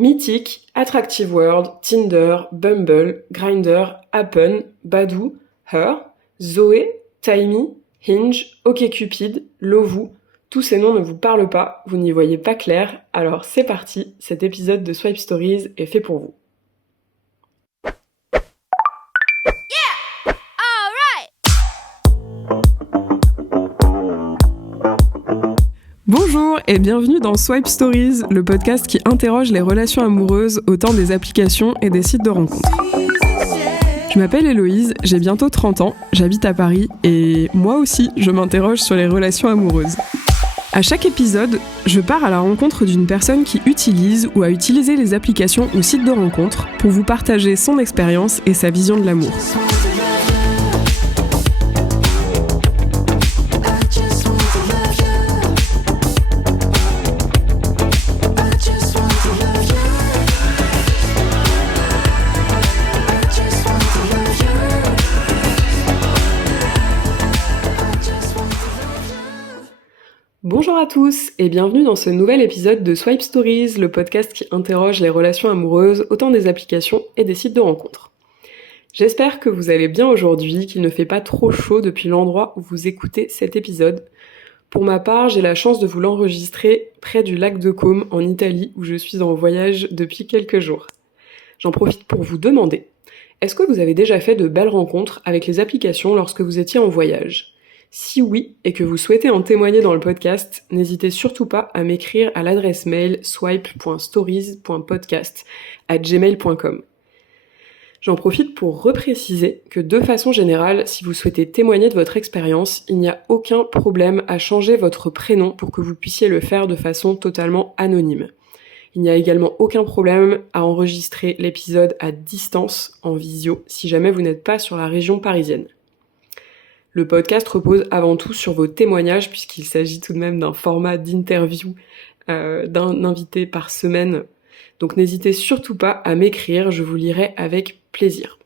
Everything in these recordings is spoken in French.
Mythic, Attractive World, Tinder, Bumble, Grindr, Happn, Badoo, Her, Zoé, Timey, Hinge, OkCupid, Lovoo, tous ces noms ne vous parlent pas, vous n'y voyez pas clair, alors c'est parti, cet épisode de Swipe Stories est fait pour vous. Bonjour et bienvenue dans Swipe Stories, le podcast qui interroge les relations amoureuses au temps des applications et des sites de rencontres. Je m'appelle Héloïse, j'ai bientôt 30 ans, j'habite à Paris et moi aussi je m'interroge sur les relations amoureuses. À chaque épisode, je pars à la rencontre d'une personne qui utilise ou a utilisé les applications ou sites de rencontres pour vous partager son expérience et sa vision de l'amour. Bonjour à tous et bienvenue dans ce nouvel épisode de Swipe Stories, le podcast qui interroge les relations amoureuses au temps des applications et des sites de rencontres. J'espère que vous allez bien aujourd'hui, qu'il ne fait pas trop chaud depuis l'endroit où vous écoutez cet épisode. Pour ma part, j'ai la chance de vous l'enregistrer près du lac de Côme en Italie où je suis en voyage depuis quelques jours. J'en profite pour vous demander, est-ce que vous avez déjà fait de belles rencontres avec les applications lorsque vous étiez en voyage ? Si oui, et que vous souhaitez en témoigner dans le podcast, n'hésitez surtout pas à m'écrire à l'adresse mail swipe.stories.podcast@gmail.com. J'en profite pour repréciser que de façon générale, si vous souhaitez témoigner de votre expérience, il n'y a aucun problème à changer votre prénom pour que vous puissiez le faire de façon totalement anonyme. Il n'y a également aucun problème à enregistrer l'épisode à distance, en visio, si jamais vous n'êtes pas sur la région parisienne. Le podcast repose avant tout sur vos témoignages puisqu'il s'agit tout de même d'un format d'interview d'un invité par semaine. Donc n'hésitez surtout pas à m'écrire, je vous lirai avec plaisir.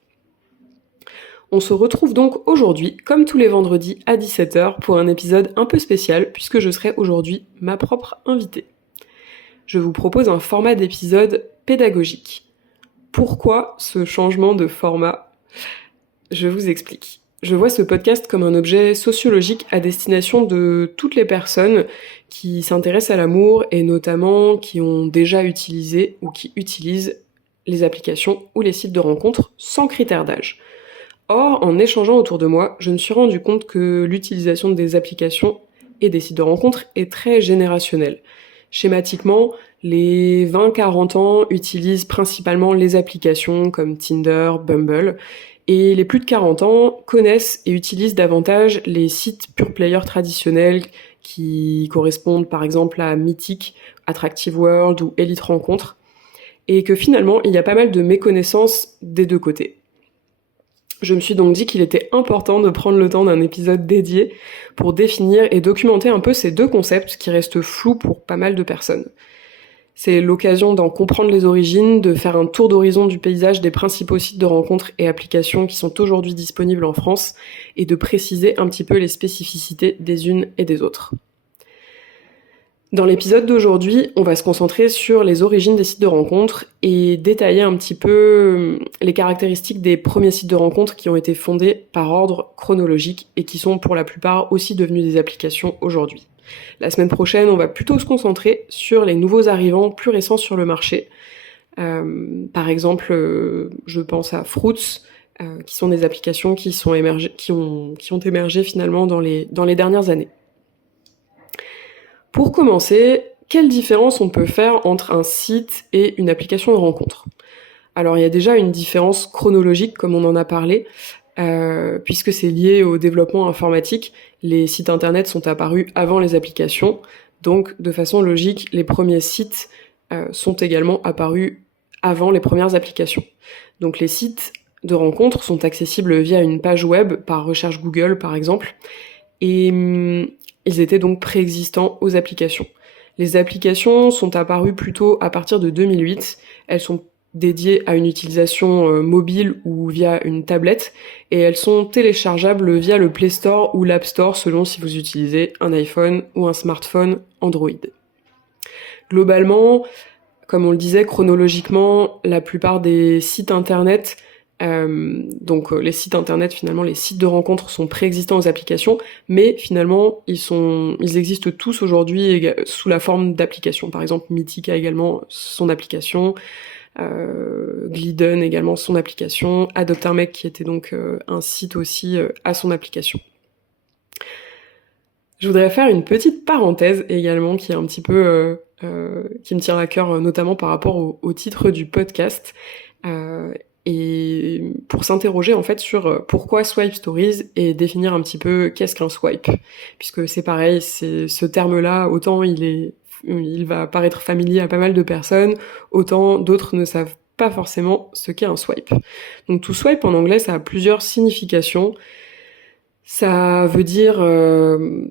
On se retrouve donc aujourd'hui, comme tous les vendredis à 17h, pour un épisode un peu spécial puisque je serai aujourd'hui ma propre invitée. Je vous propose un format d'épisode pédagogique. Pourquoi ce changement de format ? Je vous explique. Je vois ce podcast comme un objet sociologique à destination de toutes les personnes qui s'intéressent à l'amour et notamment qui ont déjà utilisé ou qui utilisent les applications ou les sites de rencontres sans critère d'âge. Or, en échangeant autour de moi, je me suis rendu compte que l'utilisation des applications et des sites de rencontres est très générationnelle. Schématiquement, les 20-40 ans utilisent principalement les applications comme Tinder, Bumble, et les plus de 40 ans connaissent et utilisent davantage les sites pure player traditionnels qui correspondent par exemple à Mythic, Attractive World ou Elite Rencontres, et que finalement il y a pas mal de méconnaissances des deux côtés. Je me suis donc dit qu'il était important de prendre le temps d'un épisode dédié pour définir et documenter un peu ces deux concepts qui restent flous pour pas mal de personnes. C'est l'occasion d'en comprendre les origines, de faire un tour d'horizon du paysage des principaux sites de rencontres et applications qui sont aujourd'hui disponibles en France et de préciser un petit peu les spécificités des unes et des autres. Dans l'épisode d'aujourd'hui, on va se concentrer sur les origines des sites de rencontres et détailler un petit peu les caractéristiques des premiers sites de rencontres qui ont été fondés par ordre chronologique et qui sont pour la plupart aussi devenus des applications aujourd'hui. La semaine prochaine, on va plutôt se concentrer sur les nouveaux arrivants plus récents sur le marché. Par exemple, je pense à Fruitz, qui sont des applications qui ont émergé finalement dans les dernières années. Pour commencer, quelle différence on peut faire entre un site et une application de rencontre ? Alors, il y a déjà une différence chronologique, comme on en a parlé, puisque c'est lié au développement informatique. Les sites internet sont apparus avant les applications, donc de façon logique, les premiers sites sont également apparus avant les premières applications. Donc les sites de rencontres sont accessibles via une page web par recherche Google par exemple, et ils étaient donc préexistants aux applications. Les applications sont apparues plutôt à partir de 2008, elles sont dédiées à une utilisation mobile ou via une tablette, et elles sont téléchargeables via le Play Store ou l'App Store selon si vous utilisez un iPhone ou un smartphone Android. Globalement, Comme on le disait, chronologiquement, la plupart des sites internet, les sites internet, finalement, les sites de rencontres sont préexistants aux applications, mais finalement, ils existent tous aujourd'hui sous la forme d'applications. Par exemple, Mythic a également son application, Glidden également son application, Adopt un mec qui était donc un site aussi a son application. Je voudrais faire une petite parenthèse également qui est un petit peu qui me tient à cœur, notamment par rapport au titre du podcast, et pour s'interroger en fait sur pourquoi Swipe Stories et définir un petit peu qu'est-ce qu'un swipe, puisque c'est pareil, ce terme-là, autant il va paraître familier à pas mal de personnes, autant d'autres ne savent pas forcément ce qu'est un swipe. Donc to swipe en anglais, ça a plusieurs significations. Ça veut dire,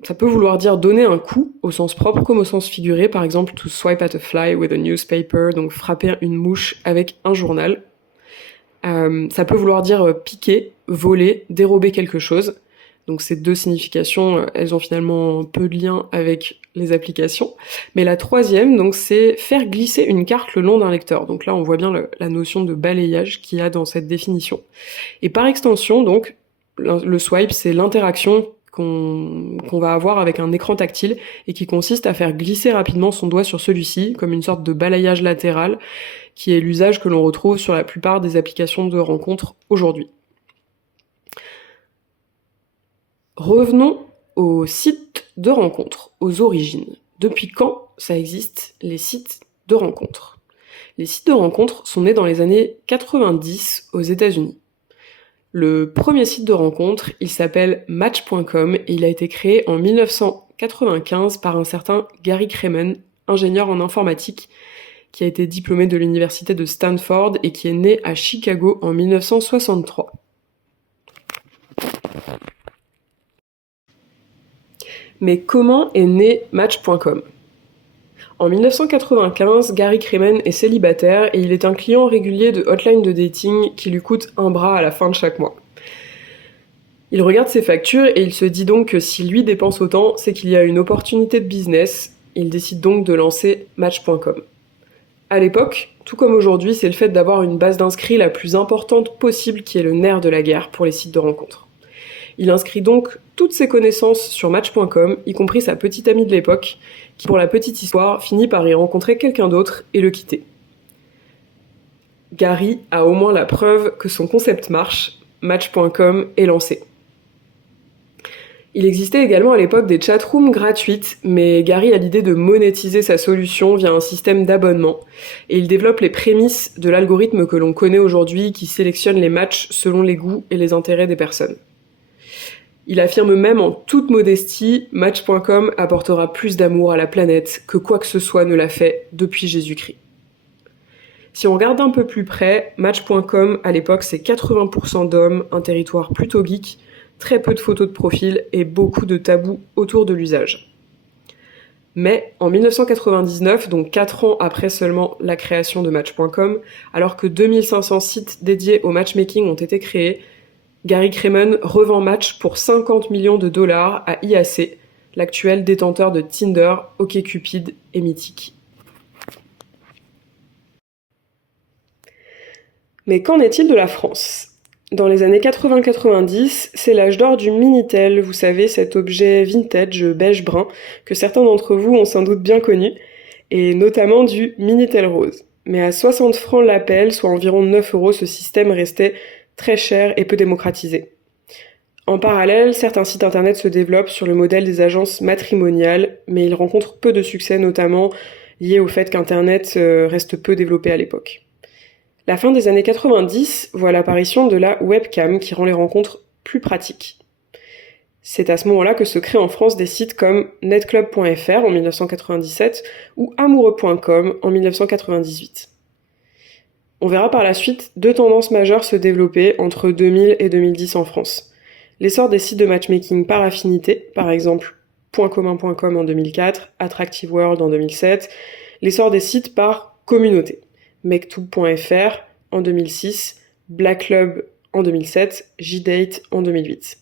ça peut vouloir dire donner un coup au sens propre comme au sens figuré, par exemple to swipe at a fly with a newspaper, donc frapper une mouche avec un journal. Ça peut vouloir dire piquer, voler, dérober quelque chose. Donc ces deux significations, elles ont finalement peu de lien avec les applications. Mais la troisième, donc, c'est faire glisser une carte le long d'un lecteur. Donc là, on voit bien la notion de balayage qu'il y a dans cette définition. Et par extension, donc, le swipe, c'est l'interaction qu'on va avoir avec un écran tactile et qui consiste à faire glisser rapidement son doigt sur celui-ci, comme une sorte de balayage latéral, qui est l'usage que l'on retrouve sur la plupart des applications de rencontres aujourd'hui. Revenons aux sites de rencontres, aux origines. Depuis quand ça existe, les sites de rencontres ? Les sites de rencontres sont nés dans les années 90 aux États-Unis. Le premier site de rencontre, il s'appelle Match.com et il a été créé en 1995 par un certain Gary Kremen, ingénieur en informatique, qui a été diplômé de l'université de Stanford et qui est né à Chicago en 1963. Mais comment est né Match.com ? En 1995, Gary Kremen est célibataire et il est un client régulier de hotline de dating qui lui coûte un bras à la fin de chaque mois. Il regarde ses factures et il se dit donc que si lui dépense autant, c'est qu'il y a une opportunité de business. Il décide donc de lancer Match.com. À l'époque, tout comme aujourd'hui, c'est le fait d'avoir une base d'inscrits la plus importante possible qui est le nerf de la guerre pour les sites de rencontres. Il inscrit donc toutes ses connaissances sur Match.com, y compris sa petite amie de l'époque, qui, pour la petite histoire, finit par y rencontrer quelqu'un d'autre et le quitter. Gary a au moins la preuve que son concept marche, Match.com est lancé. Il existait également à l'époque des chatrooms gratuites, mais Gary a l'idée de monétiser sa solution via un système d'abonnement, et il développe les prémices de l'algorithme que l'on connaît aujourd'hui qui sélectionne les matchs selon les goûts et les intérêts des personnes. Il affirme même en toute modestie, Match.com apportera plus d'amour à la planète que quoi que ce soit ne l'a fait depuis Jésus-Christ. Si on regarde un peu plus près, Match.com à l'époque c'est 80% d'hommes, un territoire plutôt geek, très peu de photos de profil et beaucoup de tabous autour de l'usage. Mais en 1999, donc 4 ans après seulement la création de Match.com, alors que 2500 sites dédiés au matchmaking ont été créés, Gary Kremen revend Match pour 50 millions de dollars à IAC, l'actuel détenteur de Tinder, OkCupid et Mythic. Mais qu'en est-il de la France ? Dans les années 80-90, c'est l'âge d'or du Minitel, vous savez, cet objet vintage beige-brun que certains d'entre vous ont sans doute bien connu, et notamment du Minitel Rose. Mais à 60 francs l'appel, soit environ 9 €, ce système restait très cher et peu démocratisé. En parallèle, certains sites internet se développent sur le modèle des agences matrimoniales, mais ils rencontrent peu de succès, notamment lié au fait qu'Internet reste peu développé à l'époque. La fin des années 90 voit l'apparition de la webcam qui rend les rencontres plus pratiques. C'est à ce moment-là que se créent en France des sites comme netclub.fr en 1997 ou amoureux.com en 1998. On verra par la suite 2 tendances majeures se développer entre 2000 et 2010 en France. L'essor des sites de matchmaking par affinité, par exemple pointcommun.com en 2004, Attractive World en 2007, l'essor des sites par communauté, mektoub.fr en 2006, Black Club en 2007, JDate en 2008.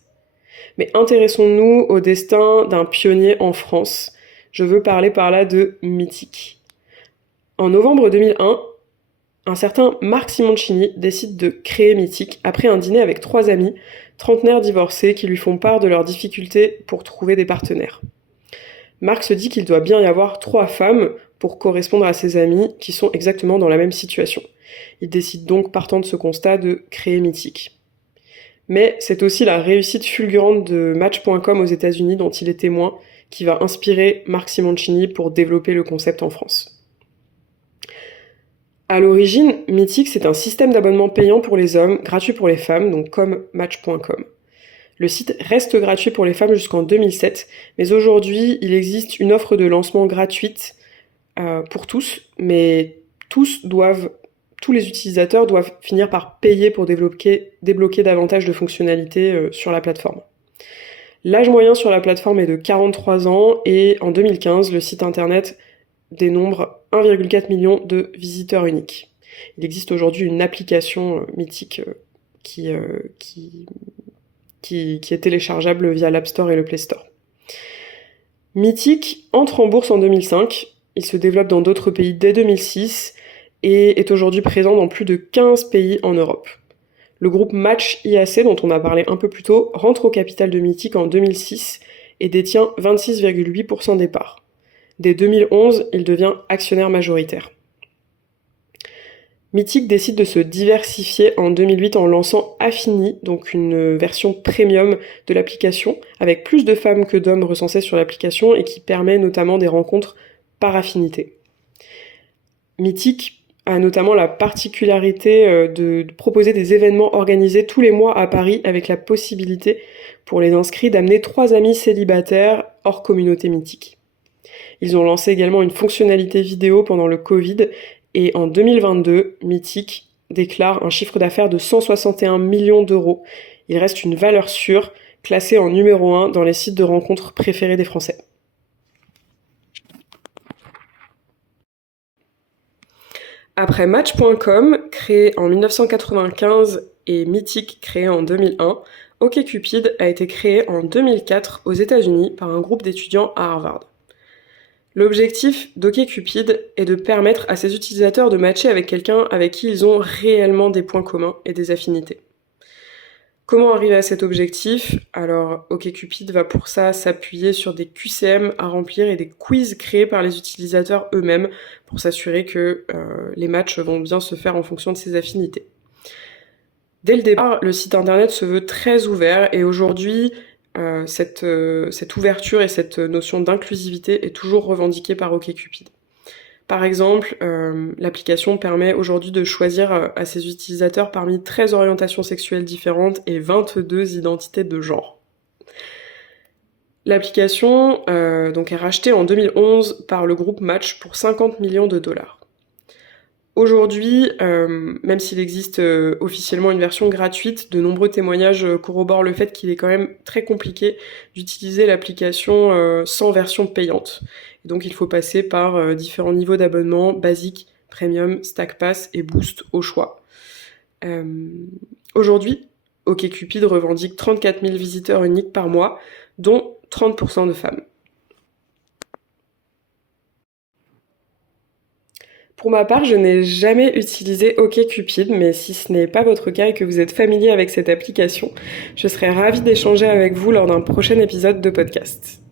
Mais intéressons-nous au destin d'un pionnier en France. Je veux parler par là de Mythic. En novembre 2001, un certain Marc Simoncini décide de créer Mythique après un dîner avec 3 amis, trentenaires divorcés, qui lui font part de leurs difficultés pour trouver des partenaires. Marc se dit qu'il doit bien y avoir 3 femmes pour correspondre à ses amis qui sont exactement dans la même situation. Il décide donc, partant de ce constat, de créer Mythique. Mais c'est aussi la réussite fulgurante de Match.com aux États-Unis dont il est témoin qui va inspirer Marc Simoncini pour développer le concept en France. À l'origine, Mythique, c'est un système d'abonnement payant pour les hommes, gratuit pour les femmes, donc comme Match.com. Le site reste gratuit pour les femmes jusqu'en 2007, mais aujourd'hui, il existe une offre de lancement gratuite pour tous, mais tous les utilisateurs doivent finir par payer pour débloquer davantage de fonctionnalités sur la plateforme. L'âge moyen sur la plateforme est de 43 ans et en 2015, le site internet dénombre 1,4 million de visiteurs uniques. Il existe aujourd'hui une application Mythique qui est téléchargeable via l'App Store et le Play Store. Mythique entre en bourse en 2005, il se développe dans d'autres pays dès 2006 et est aujourd'hui présent dans plus de 15 pays en Europe. Le groupe Match IAC, dont on a parlé un peu plus tôt, rentre au capital de Mythique en 2006 et détient 26,8% des parts. Dès 2011, il devient actionnaire majoritaire. Mythique décide de se diversifier en 2008 en lançant Affini, donc une version premium de l'application, avec plus de femmes que d'hommes recensées sur l'application et qui permet notamment des rencontres par affinité. Mythique a notamment la particularité de proposer des événements organisés tous les mois à Paris avec la possibilité pour les inscrits d'amener 3 amis célibataires hors communauté Mythique. Ils ont lancé également une fonctionnalité vidéo pendant le Covid et en 2022, Mythique déclare un chiffre d'affaires de 161 millions d'euros. Il reste une valeur sûre, classée en numéro 1 dans les sites de rencontres préférés des Français. Après Match.com, créé en 1995 et Mythique, créé en 2001, OkCupid a été créé en 2004 aux États-Unis par un groupe d'étudiants à Harvard. L'objectif d'OkCupid est de permettre à ses utilisateurs de matcher avec quelqu'un avec qui ils ont réellement des points communs et des affinités. Comment arriver à cet objectif ? Alors, OkCupid va pour ça s'appuyer sur des QCM à remplir et des quiz créés par les utilisateurs eux-mêmes pour s'assurer que les matchs vont bien se faire en fonction de ses affinités. Dès le départ, le site internet se veut très ouvert et aujourd'hui, cette ouverture et cette notion d'inclusivité est toujours revendiquée par OkCupid. Par exemple, l'application permet aujourd'hui de choisir à ses utilisateurs parmi 13 orientations sexuelles différentes et 22 identités de genre. L'application donc est rachetée en 2011 par le groupe Match pour 50 millions de dollars. Aujourd'hui, même s'il existe officiellement une version gratuite, de nombreux témoignages corroborent le fait qu'il est quand même très compliqué d'utiliser l'application sans version payante. Et donc il faut passer par différents niveaux d'abonnement, basique, premium, stack pass et boost au choix. Aujourd'hui, OkCupid revendique 34 000 visiteurs uniques par mois, dont 30% de femmes. Pour ma part, je n'ai jamais utilisé OkCupid, mais si ce n'est pas votre cas et que vous êtes familier avec cette application, je serais ravie d'échanger avec vous lors d'un prochain épisode de podcast.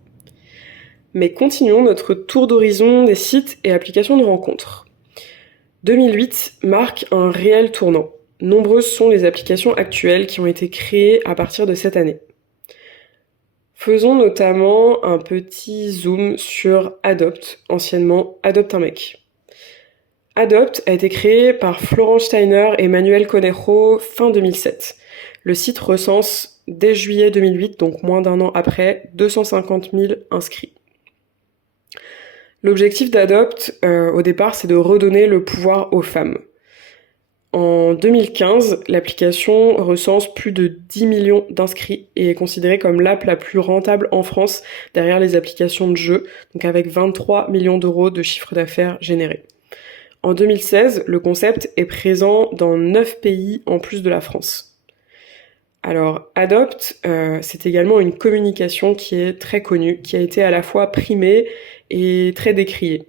Mais continuons notre tour d'horizon des sites et applications de rencontres. 2008 marque un réel tournant. Nombreuses sont les applications actuelles qui ont été créées à partir de cette année. Faisons notamment un petit zoom sur Adopt, anciennement Adopte un mec. Adopt a été créé par Florence Steiner et Manuel Conejo fin 2007. Le site recense dès juillet 2008, donc moins d'un an après, 250 000 inscrits. L'objectif d'Adopt, au départ, c'est de redonner le pouvoir aux femmes. En 2015, l'application recense plus de 10 millions d'inscrits et est considérée comme l'app la plus rentable en France derrière les applications de jeux, donc avec 23 millions d'euros de chiffre d'affaires généré. En 2016, le concept est présent dans 9 pays en plus de la France. Alors, Adopt, c'est également une communication qui est très connue, qui a été à la fois primée et très décriée.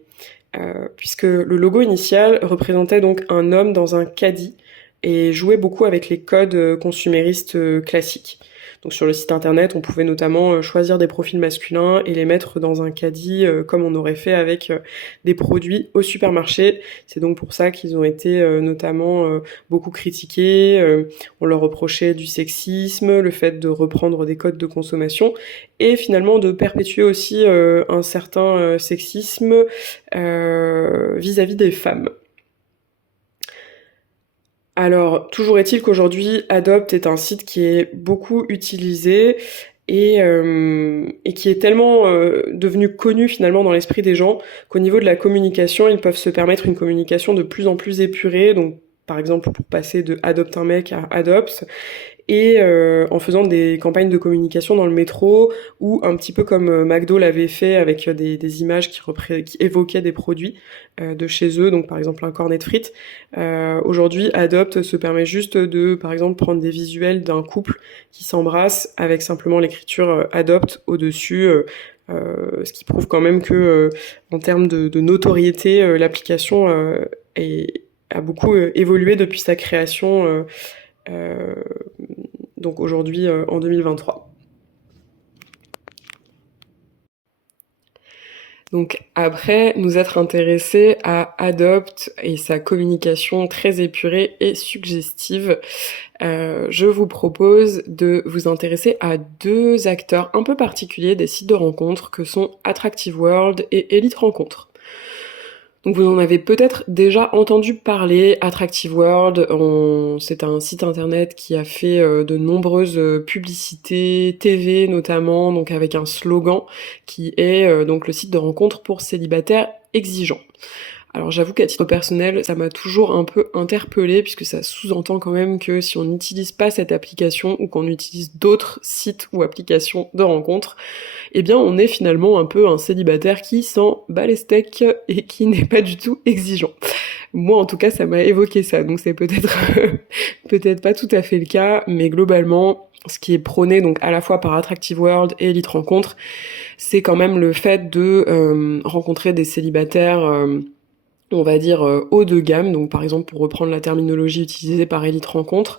puisque le logo initial représentait donc un homme dans un caddie et jouait beaucoup avec les codes consuméristes classiques. Donc sur le site internet, on pouvait notamment choisir des profils masculins et les mettre dans un caddie comme on aurait fait avec des produits au supermarché. C'est donc pour ça qu'ils ont été notamment beaucoup critiqués. On leur reprochait du sexisme, le fait de reprendre des codes de consommation et finalement de perpétuer aussi un certain sexisme vis-à-vis des femmes. Alors, toujours est-il qu'aujourd'hui, Adopt est un site qui est beaucoup utilisé et qui est tellement devenu connu finalement dans l'esprit des gens qu'au niveau de la communication, ils peuvent se permettre une communication de plus en plus épurée. Donc, par exemple, pour passer de Adopt un mec à Adopt, et en faisant des campagnes de communication dans le métro ou un petit peu comme McDo l'avait fait avec des images qui évoquaient des produits de chez eux, donc par exemple un cornet de frites. Aujourd'hui, Adopt se permet juste de, par exemple, prendre des visuels d'un couple qui s'embrasse avec simplement l'écriture Adopt au-dessus, ce qui prouve quand même que en termes de notoriété, l'application a beaucoup évolué depuis sa création donc aujourd'hui en 2023. Donc après nous être intéressés à Adopt et sa communication très épurée et suggestive, je vous propose de vous intéresser à deux acteurs un peu particuliers des sites de rencontres que sont Attractive World et Elite Rencontres. Donc vous en avez peut-être déjà entendu parler. Attractive World, c'est un site internet qui a fait de nombreuses publicités, TV notamment, donc avec un slogan qui est donc le site de rencontre pour célibataires exigeants. Alors j'avoue qu'à titre personnel, ça m'a toujours un peu interpellée puisque ça sous-entend quand même que si on n'utilise pas cette application ou qu'on utilise d'autres sites ou applications de rencontres, eh bien on est finalement un peu un célibataire qui s'en bat les steaks et qui n'est pas du tout exigeant. Moi en tout cas ça m'a évoqué ça, donc c'est peut-être peut-être pas tout à fait le cas, mais globalement ce qui est prôné donc à la fois par Attractive World et Elite Rencontres, c'est quand même le fait de rencontrer des célibataires on va dire haut de gamme, donc par exemple pour reprendre la terminologie utilisée par Elite Rencontres,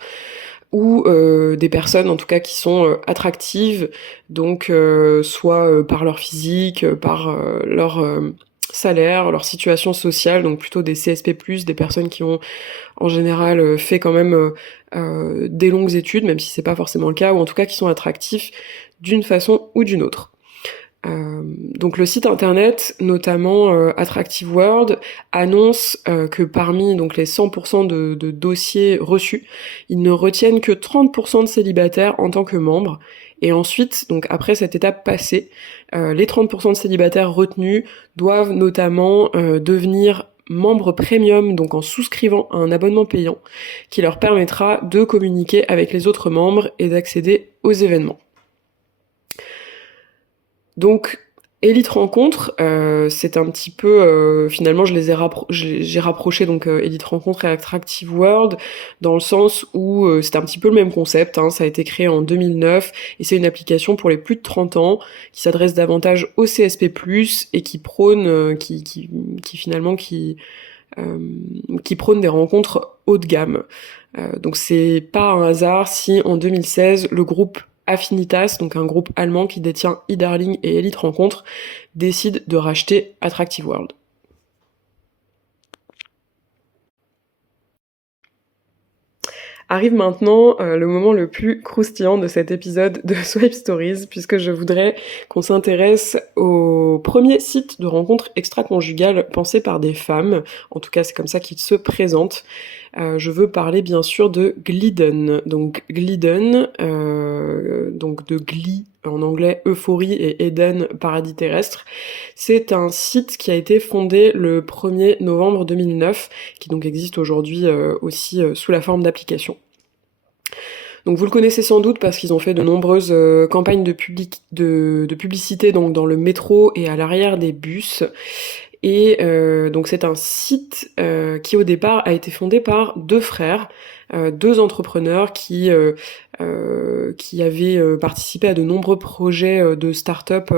ou des personnes en tout cas qui sont attractives, donc soit par leur physique, par leur salaire, leur situation sociale, donc plutôt des CSP+, des personnes qui ont en général fait quand même des longues études, même si c'est pas forcément le cas, ou en tout cas qui sont attractifs d'une façon ou d'une autre. Donc le site internet, notamment Attractive World, annonce que parmi donc les 100% de dossiers reçus, ils ne retiennent que 30% de célibataires en tant que membres. Et ensuite, donc après cette étape passée, les 30% de célibataires retenus doivent notamment devenir membres premium, donc en souscrivant à un abonnement payant, qui leur permettra de communiquer avec les autres membres et d'accéder aux événements. Donc Elite Rencontres, c'est un petit peu finalement j'ai rapproché donc Elite Rencontres et Attractive World dans le sens où c'est un petit peu le même concept, hein, ça a été créé en 2009 et c'est une application pour les plus de 30 ans qui s'adresse davantage aux CSP+ et qui prône qui prône des rencontres haut de gamme. Donc c'est pas un hasard si en 2016 le groupe Affinitas, donc un groupe allemand qui détient eDarling et Elite Rencontres, décide de racheter Attractive World. Arrive maintenant le moment le plus croustillant de cet épisode de Swipe Stories, puisque je voudrais qu'on s'intéresse au premier site de rencontre extra-conjugale pensé par des femmes. En tout cas, c'est comme ça qu'il se présente. Je veux parler bien sûr de Glidden. Donc Glidden, donc de Glee en anglais, euphorie, et Eden, paradis terrestre. C'est un site qui a été fondé le 1er novembre 2009, qui donc existe aujourd'hui aussi sous la forme d'application. Donc vous le connaissez sans doute parce qu'ils ont fait de nombreuses campagnes de publicité donc dans le métro et à l'arrière des bus. Et donc c'est un site qui au départ a été fondé par deux frères, deux entrepreneurs qui avaient participé à de nombreux projets de start-up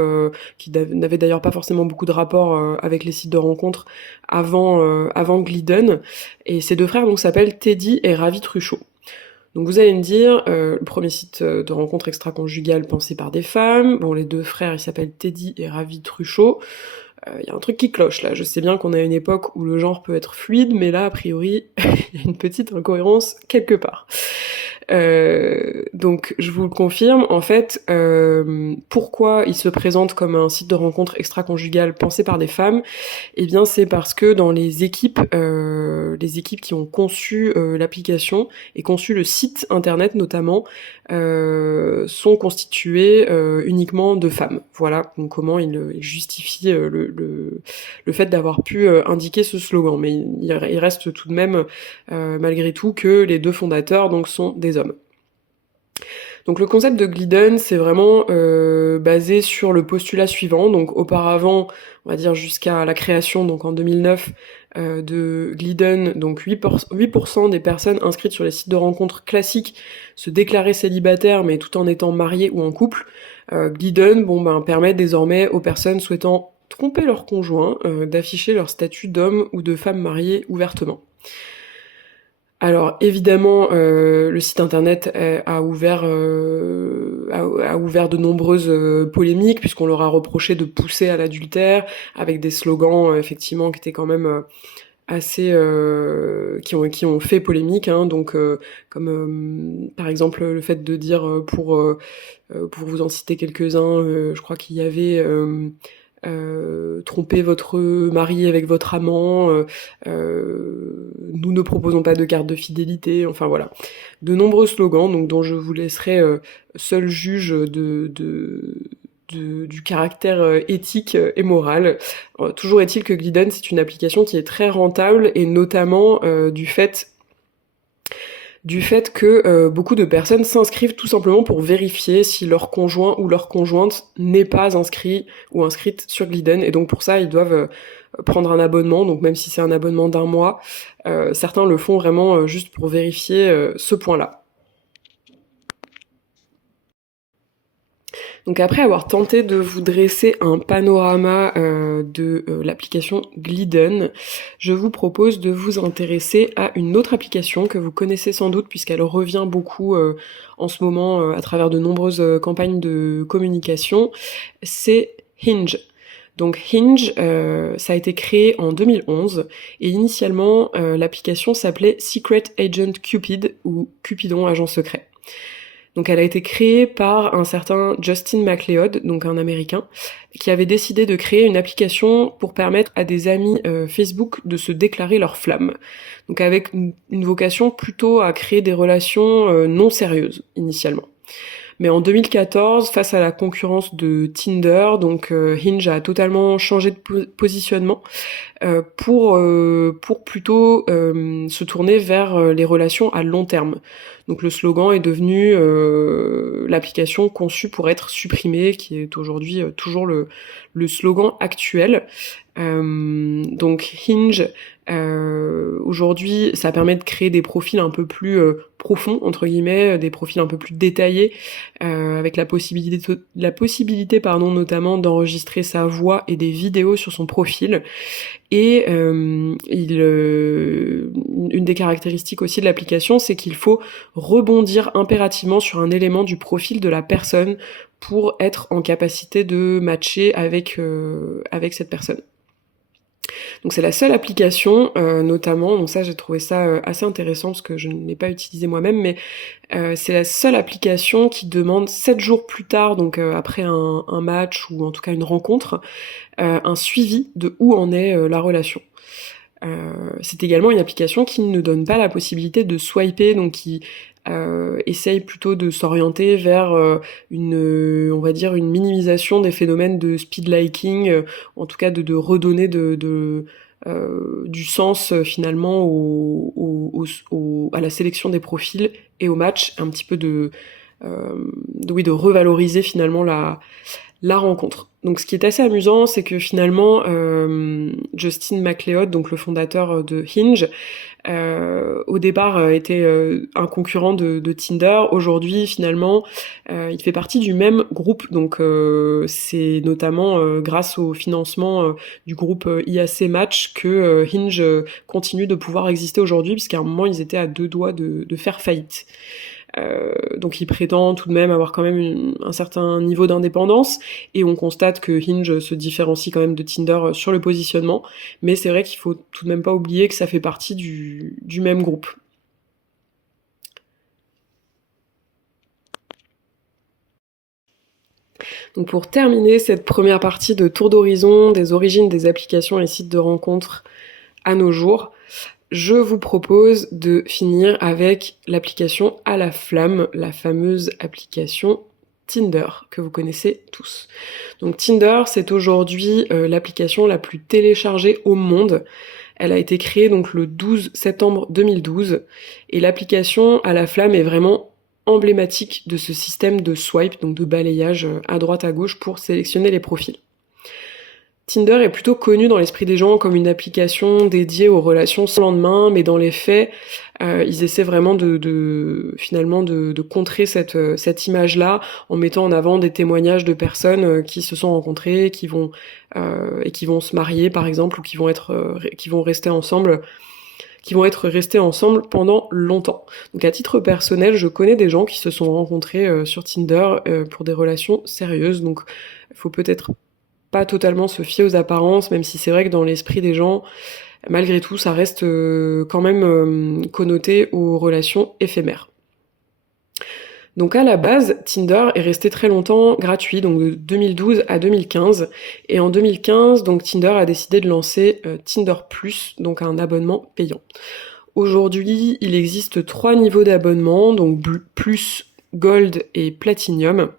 qui n'avaient d'ailleurs pas forcément beaucoup de rapport avec les sites de rencontres avant Glidden. Et ces deux frères donc s'appellent Teddy et Ravi Truchot. Donc vous allez me dire, le premier site de rencontre extra-conjugale pensé par des femmes, bon les deux frères ils s'appellent Teddy et Ravi Truchot, y a un truc qui cloche là, je sais bien qu'on a une époque où le genre peut être fluide, mais là a priori il y a une petite incohérence quelque part. Donc je vous le confirme, en fait, pourquoi il se présente comme un site de rencontre extra-conjugale pensé par des femmes? Eh bien c'est parce que dans les équipes qui ont conçu l'application et conçu le site internet notamment, sont constituées uniquement de femmes. Voilà donc comment il justifie le fait d'avoir pu indiquer ce slogan. Mais il reste tout de même malgré tout que les deux fondateurs donc sont des hommes. Donc le concept de Glidden, c'est vraiment basé sur le postulat suivant. Donc auparavant, on va dire jusqu'à la création, donc en 2009, de Glidden, donc 8% des personnes inscrites sur les sites de rencontres classiques se déclaraient célibataires, mais tout en étant mariées ou en couple. Glidden, permet désormais aux personnes souhaitant tromper leur conjoint d'afficher leur statut d'homme ou de femme mariée ouvertement. Alors évidemment, le site internet a ouvert de nombreuses polémiques puisqu'on leur a reproché de pousser à l'adultère avec des slogans effectivement qui étaient quand même assez qui ont fait polémique, hein, donc comme par exemple le fait de dire pour vous en citer quelques-uns, je crois qu'il y avait tromper votre mari avec votre amant, nous ne proposons pas de carte de fidélité, enfin voilà. De nombreux slogans donc dont je vous laisserai seul juge du caractère éthique et moral. Toujours est-il que Glidden, c'est une application qui est très rentable et notamment du fait que beaucoup de personnes s'inscrivent tout simplement pour vérifier si leur conjoint ou leur conjointe n'est pas inscrit ou inscrite sur Glidden, et donc pour ça ils doivent prendre un abonnement, donc même si c'est un abonnement d'1 mois, certains le font vraiment juste pour vérifier ce point-là. Donc après avoir tenté de vous dresser un panorama de l'application Glidden, je vous propose de vous intéresser à une autre application que vous connaissez sans doute puisqu'elle revient beaucoup en ce moment à travers de nombreuses campagnes de communication, c'est Hinge. Donc Hinge, ça a été créé en 2011 et initialement l'application s'appelait Secret Agent Cupid ou Cupidon agent secret. Donc elle a été créée par un certain Justin McLeod, donc un Américain, qui avait décidé de créer une application pour permettre à des amis Facebook de se déclarer leur flamme. Donc avec une vocation plutôt à créer des relations non sérieuses initialement. Mais en 2014, face à la concurrence de Tinder, donc Hinge a totalement changé de positionnement pour plutôt se tourner vers les relations à long terme. Donc le slogan est devenu l'application conçue pour être supprimée, qui est aujourd'hui toujours le slogan actuel. Donc Hinge, aujourd'hui, ça permet de créer des profils un peu plus profonds, entre guillemets, des profils un peu plus détaillés, avec la possibilité notamment d'enregistrer sa voix et des vidéos sur son profil. Et une des caractéristiques aussi de l'application, c'est qu'il faut rebondir impérativement sur un élément du profil de la personne pour être en capacité de matcher avec cette personne. Donc c'est la seule application notamment, donc ça j'ai trouvé ça assez intéressant parce que je ne l'ai pas utilisé moi-même, mais c'est la seule application qui demande 7 jours plus tard, donc après un match ou en tout cas une rencontre, un suivi de où en est la relation. C'est également une application qui ne donne pas la possibilité de swiper, donc qui essaye plutôt de s'orienter vers on va dire une minimisation des phénomènes de speed liking, en tout cas de redonner du sens finalement à la sélection des profils et au match, un petit peu de revaloriser finalement la rencontre. Donc ce qui est assez amusant, c'est que finalement, Justin McLeod, donc le fondateur de Hinge, au départ était un concurrent de Tinder. Aujourd'hui, finalement, il fait partie du même groupe. Donc c'est notamment grâce au financement du groupe IAC Match que Hinge continue de pouvoir exister aujourd'hui, puisqu'à un moment, ils étaient à 2 doigts de faire faillite. Donc il prétend tout de même avoir quand même un certain niveau d'indépendance, et on constate que Hinge se différencie quand même de Tinder sur le positionnement, mais c'est vrai qu'il faut tout de même pas oublier que ça fait partie du même groupe. Donc pour terminer cette première partie de tour d'horizon des origines des applications et sites de rencontres à nos jours, je vous propose de finir avec l'application à la flamme, la fameuse application Tinder, que vous connaissez tous. Donc Tinder, c'est aujourd'hui l'application la plus téléchargée au monde. Elle a été créée donc le 12 septembre 2012, et l'application à la flamme est vraiment emblématique de ce système de swipe, donc de balayage à droite à gauche pour sélectionner les profils. Tinder est plutôt connu dans l'esprit des gens comme une application dédiée aux relations sans lendemain, mais dans les faits, ils essaient vraiment finalement de contrer cette image-là en mettant en avant des témoignages de personnes qui se sont rencontrées, qui vont se marier par exemple, ou qui vont rester ensemble pendant longtemps. Donc à titre personnel, je connais des gens qui se sont rencontrés sur Tinder pour des relations sérieuses, donc il faut peut-être pas totalement se fier aux apparences, même si c'est vrai que dans l'esprit des gens, malgré tout, ça reste quand même connoté aux relations éphémères. Donc à la base, Tinder est resté très longtemps gratuit, donc de 2012 à 2015. Et en 2015, donc Tinder a décidé de lancer Tinder Plus, donc un abonnement payant. Aujourd'hui, il existe 3 niveaux d'abonnement, donc Plus, Gold et Platinum.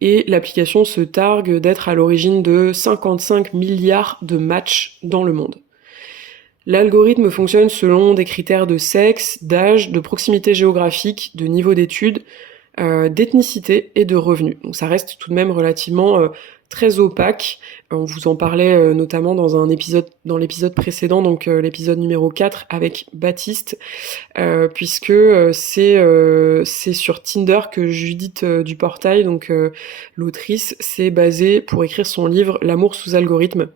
Et l'application se targue d'être à l'origine de 55 milliards de matchs dans le monde. L'algorithme fonctionne selon des critères de sexe, d'âge, de proximité géographique, de niveau d'études, d'ethnicité et de revenus. Donc ça reste tout de même relativement très opaque. On vous en parlait notamment dans l'épisode précédent, donc l'épisode numéro 4 avec Baptiste, puisque c'est sur Tinder que Judith Duportail, donc l'autrice, s'est basée pour écrire son livre L'amour sous algorithme.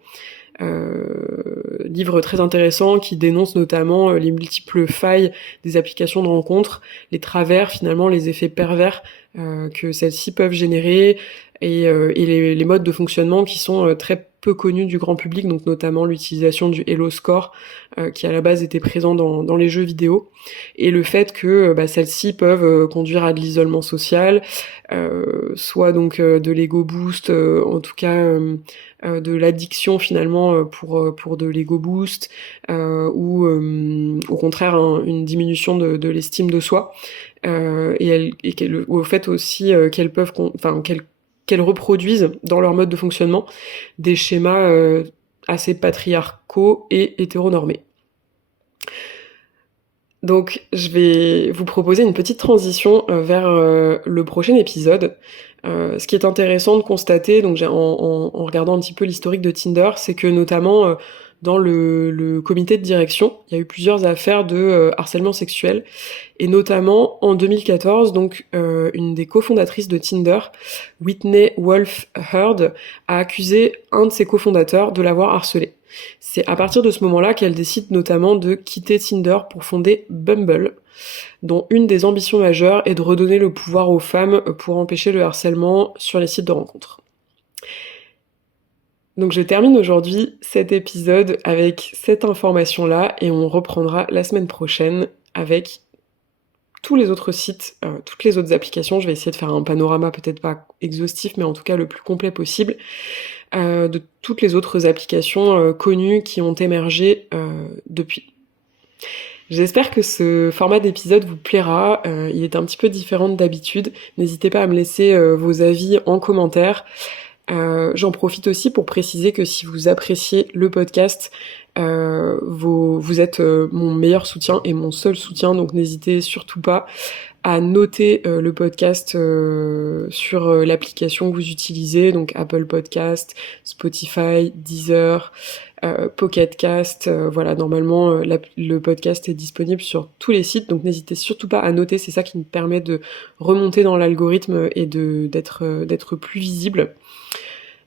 Livre très intéressant qui dénonce notamment les multiples failles des applications de rencontres, les travers, finalement les effets pervers que celles-ci peuvent générer, et les modes de fonctionnement qui sont très peu connus du grand public, donc notamment l'utilisation du Hello Score qui à la base était présent dans les jeux vidéo, et le fait que celles-ci peuvent conduire à de l'isolement social, soit donc de l'ego boost, en tout cas de l'addiction finalement pour de l'ego boost, ou au contraire une diminution de l'estime de soi, au fait aussi qu'elles reproduisent dans leur mode de fonctionnement des schémas assez patriarcaux et hétéronormés. Donc je vais vous proposer une petite transition vers le prochain épisode. Ce qui est intéressant de constater, donc en regardant un petit peu l'historique de Tinder, c'est que notamment dans le comité de direction, il y a eu plusieurs affaires de harcèlement sexuel, et notamment en 2014, donc une des cofondatrices de Tinder, Whitney Wolfe Herd, a accusé un de ses cofondateurs de l'avoir harcelé. C'est à partir de ce moment-là qu'elle décide notamment de quitter Tinder pour fonder Bumble, dont une des ambitions majeures est de redonner le pouvoir aux femmes pour empêcher le harcèlement sur les sites de rencontres. Donc je termine aujourd'hui cet épisode avec cette information-là, et on reprendra la semaine prochaine avec tous les autres sites, toutes les autres applications. Je vais essayer de faire un panorama peut-être pas exhaustif, mais en tout cas le plus complet possible, de toutes les autres applications connues qui ont émergé depuis. J'espère que ce format d'épisode vous plaira. Il est un petit peu différent d'habitude. N'hésitez pas à me laisser vos avis en commentaire. J'en profite aussi pour préciser que si vous appréciez le podcast, vous êtes mon meilleur soutien et mon seul soutien, donc n'hésitez surtout pas à noter le podcast sur l'application que vous utilisez, donc Apple Podcast, Spotify, Deezer, Pocket Cast, voilà, normalement le podcast est disponible sur tous les sites, donc n'hésitez surtout pas à noter, c'est ça qui me permet de remonter dans l'algorithme et d'être plus visible.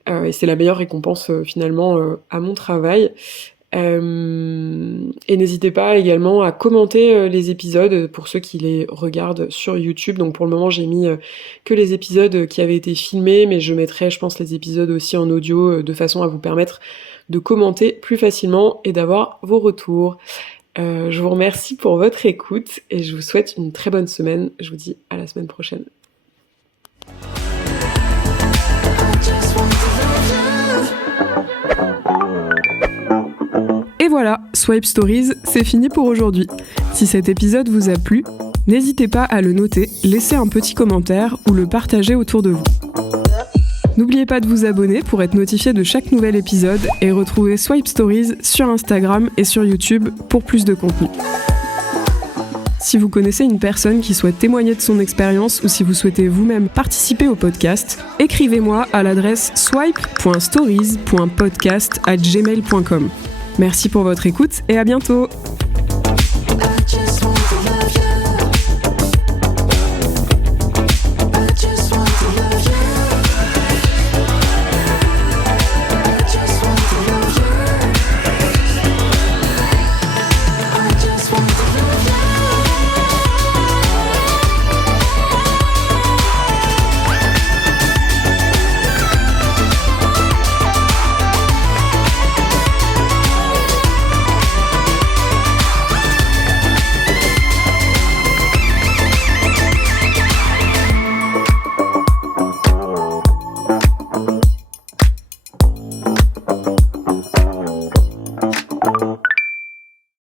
Et c'est la meilleure récompense finalement à mon travail. Et n'hésitez pas également à commenter les épisodes pour ceux qui les regardent sur YouTube. Donc pour le moment j'ai mis que les épisodes qui avaient été filmés, mais je mettrai je pense les épisodes aussi en audio de façon à vous permettre de commenter plus facilement et d'avoir vos retours. Je vous remercie pour votre écoute et je vous souhaite une très bonne semaine. Je vous dis à la semaine prochaine. Et voilà, Swipe Stories, c'est fini pour aujourd'hui. Si cet épisode vous a plu, n'hésitez pas à le noter, laisser un petit commentaire ou le partager autour de vous. N'oubliez pas de vous abonner pour être notifié de chaque nouvel épisode et retrouver Swipe Stories sur Instagram et sur YouTube pour plus de contenu. Si vous connaissez une personne qui souhaite témoigner de son expérience ou si vous souhaitez vous-même participer au podcast, écrivez-moi à l'adresse swipe.stories.podcast@gmail.com. Merci pour votre écoute et à bientôt!